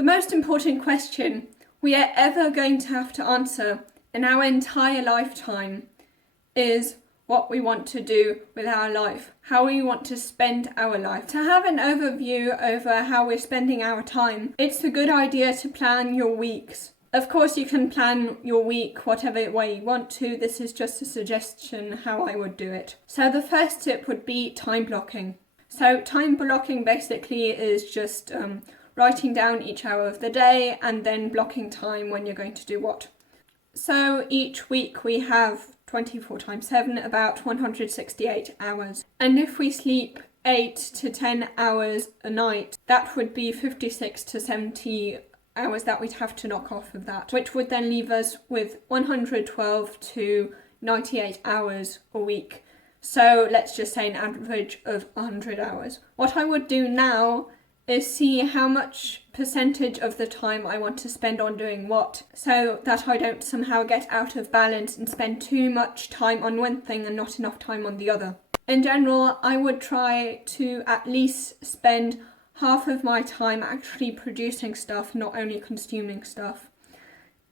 The most important question we are ever going to have to answer in our entire lifetime is what we want to do with our life, how we want to spend our life. To have an overview over how we're spending our time, it's a good idea to plan your weeks. Of course, you can plan your week whatever way you want to. This is just a suggestion how I would do it. So the first tip would be time blocking. So time blocking basically is just writing down each hour of the day and then blocking time when you're going to do what. So each week we have 24 times 7, about 168 hours. And if we sleep 8 to 10 hours a night, that would be 56 to 70 hours that we'd have to knock off of that, which would then leave us with 112 to 98 hours a week. So let's just say an average of 100 hours. What I would do now is see how much percentage of the time I want to spend on doing what, so that I don't somehow get out of balance and spend too much time on one thing and not enough time on the other. In general, I would try to at least spend half of my time actually producing stuff, not only consuming stuff.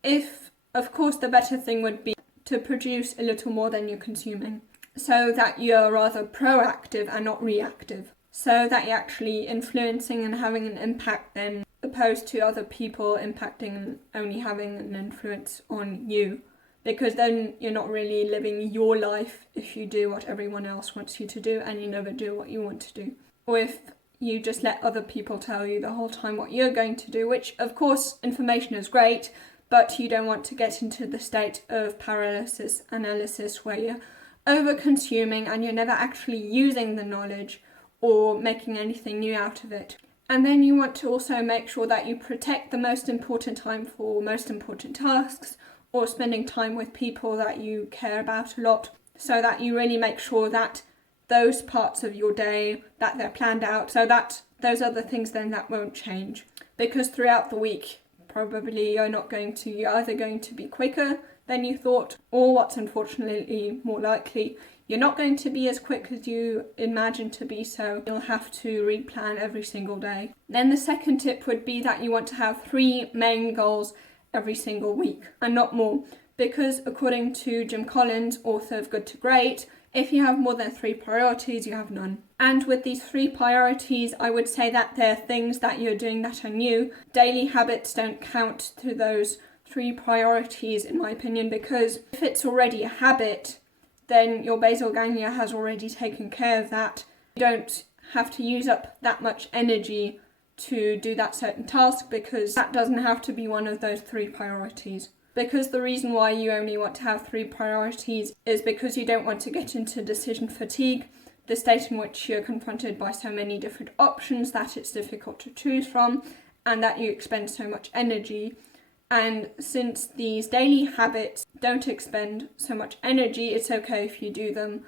Of course, the better thing would be to produce a little more than you're consuming, so that you're rather proactive and not reactive. So that you're actually influencing and having an impact then, opposed to other people impacting and only having an influence on you. Because then you're not really living your life if you do what everyone else wants you to do and you never do what you want to do. Or if you just let other people tell you the whole time what you're going to do, which of course information is great, but you don't want to get into the state of paralysis analysis where you're over-consuming and you're never actually using the knowledge or making anything new out of it. And then you want to also make sure that you protect the most important time for most important tasks, or spending time with people that you care about a lot, so that you really make sure that those parts of your day, that they're planned out, so that those other things then that won't change. Because throughout the week, probably you're either going to be quicker than you thought, or what's unfortunately more likely, you're not going to be as quick as you imagined to be, so you'll have to replan every single day. Then the second tip would be that you want to have 3 main goals every single week, and not more, because according to Jim Collins, author of Good to Great, if you have more than 3 priorities, you have none. And with these 3 priorities, I would say that they're things that you're doing that are new. Daily habits don't count to those 3 priorities, in my opinion, because if it's already a habit, then your basal ganglia has already taken care of that. You don't have to use up that much energy to do that certain task, because that doesn't have to be one of those 3 priorities. Because the reason why you only want to have 3 priorities is because you don't want to get into decision fatigue, the state in which you're confronted by so many different options that it's difficult to choose from, and that you expend so much energy. And since these daily habits don't expend so much energy, it's okay if you do them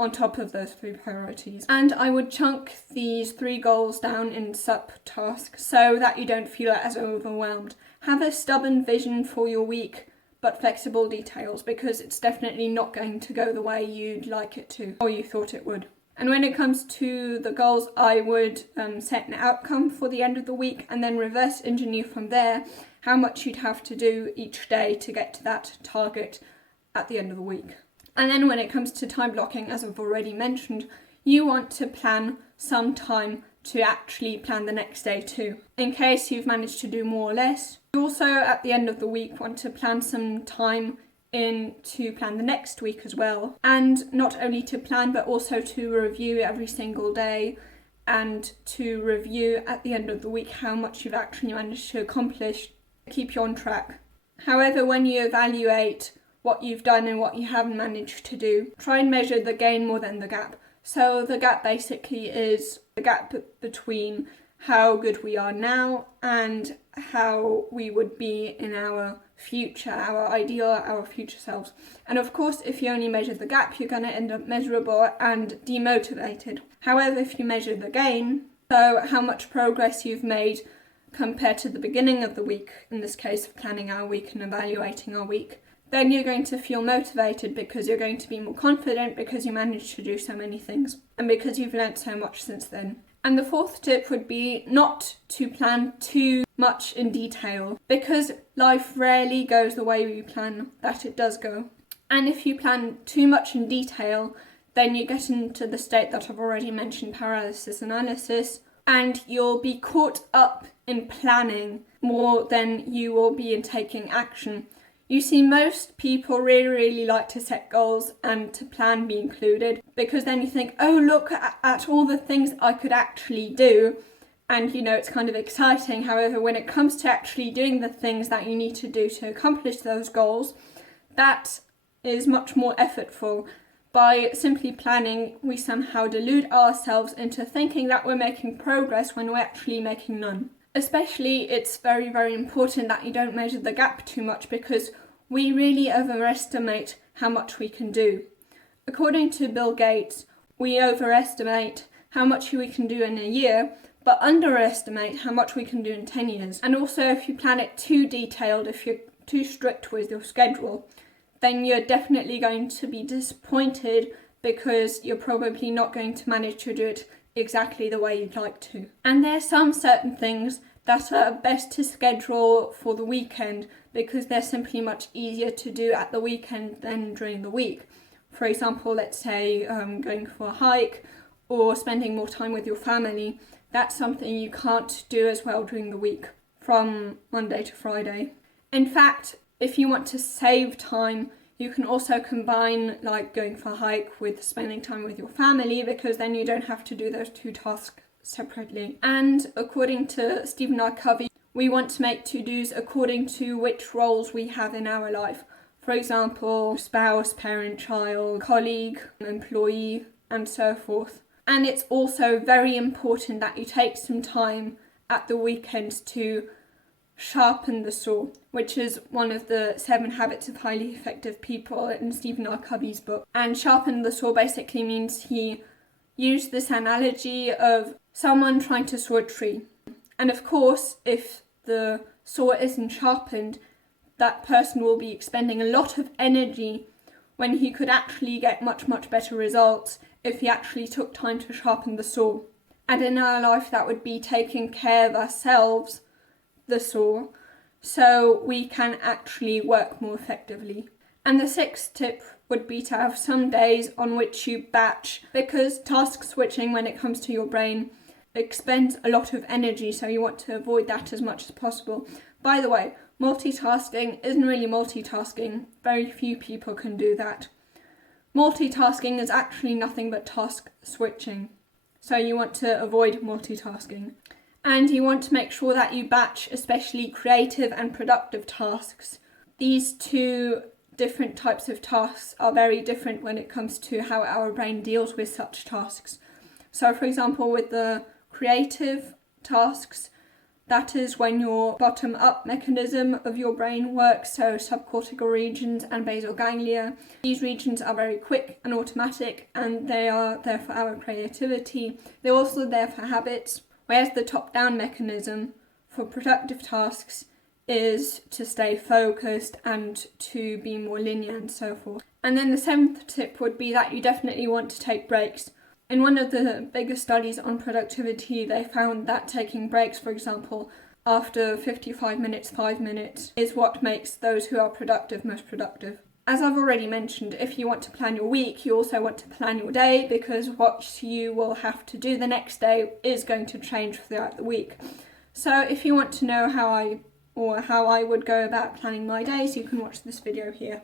on top of those 3 priorities. And I would chunk these 3 goals down in subtasks so that you don't feel as overwhelmed. Have a stubborn vision for your week, but flexible details, because it's definitely not going to go the way you'd like it to, or you thought it would. And when it comes to the goals, I would set an outcome for the end of the week and then reverse engineer from there how much you'd have to do each day to get to that target at the end of the week. And then when it comes to time blocking, as I've already mentioned, you want to plan some time to actually plan the next day too, in case you've managed to do more or less. You also, at the end of the week, want to plan some time in to plan the next week as well. And not only to plan, but also to review every single day and to review at the end of the week how much you've actually managed to accomplish, keep you on track. However, when you evaluate what you've done and what you haven't managed to do, try and measure the gain more than the gap. So the gap basically is the gap between how good we are now and how we would be in our future, our ideal, our future selves. And of course, if you only measure the gap, you're going to end up miserable and demotivated. However, if you measure the gain, so how much progress you've made compared to the beginning of the week, in this case of planning our week and evaluating our week, then you're going to feel motivated because you're going to be more confident because you managed to do so many things and because you've learnt so much since then. And the fourth tip would be not to plan too much in detail, because life rarely goes the way we plan that it does go. And if you plan too much in detail, then you get into the state that I've already mentioned, paralysis analysis, and you'll be caught up in planning more than you will be in taking action. You see, most people really like to set goals and to plan be included, because then you think, oh, look at all the things I could actually do, and it's kind of exciting. However, when it comes to actually doing the things that you need to do to accomplish those goals, that is much more effortful. By simply planning, we somehow delude ourselves into thinking that we're making progress when we're actually making none. Especially, it's very important that you don't measure the gap too much, because we really overestimate how much we can do. According to Bill Gates, we overestimate how much we can do in a year, but underestimate how much we can do in 10 years. And also, if you plan it too detailed, if you're too strict with your schedule, then you're definitely going to be disappointed, because you're probably not going to manage to do it exactly the way you'd like to. And there's some certain things that are best to schedule for the weekend, because they're simply much easier to do at the weekend than during the week. For example, let's say going for a hike or spending more time with your family. That's something you can't do as well during the week, from Monday to Friday. In fact, if you want to save time, you can also combine like going for a hike with spending time with your family, because then you don't have to do those two tasks separately. And according to Stephen R. Covey, we want to make to-dos according to which roles we have in our life. For example, spouse, parent, child, colleague, employee, and so forth. And it's also very important that you take some time at the weekends to sharpen the saw, which is one of the 7 habits of highly effective people in Stephen R. Covey's book. And sharpen the saw basically means he used this analogy of someone trying to saw a tree. And of course, if the saw isn't sharpened, that person will be expending a lot of energy when he could actually get much better results if he actually took time to sharpen the saw. And in our life, that would be taking care of ourselves, the saw, so we can actually work more effectively. And the 6th tip would be to have some days on which you batch, because task switching when it comes to your brain expends a lot of energy, so you want to avoid that as much as possible. By the way, multitasking isn't really multitasking. Very few people can do that. Multitasking is actually nothing but task switching, so you want to avoid multitasking. And you want to make sure that you batch especially creative and productive tasks. These two different types of tasks are very different when it comes to how our brain deals with such tasks. So for example, with the creative tasks, that is when your bottom-up mechanism of your brain works, so subcortical regions and basal ganglia. These regions are very quick and automatic, and they are there for our creativity. They're also there for habits. Whereas the top-down mechanism for productive tasks is to stay focused and to be more linear and so forth. And then the 7th tip would be that you definitely want to take breaks. In one of the biggest studies on productivity, they found that taking breaks, for example, after 55 minutes, 5 minutes, is what makes those who are productive most productive. As I've already mentioned, if you want to plan your week, you also want to plan your day, because what you will have to do the next day is going to change throughout the week. So if you want to know how I would go about planning my days, you can watch this video here.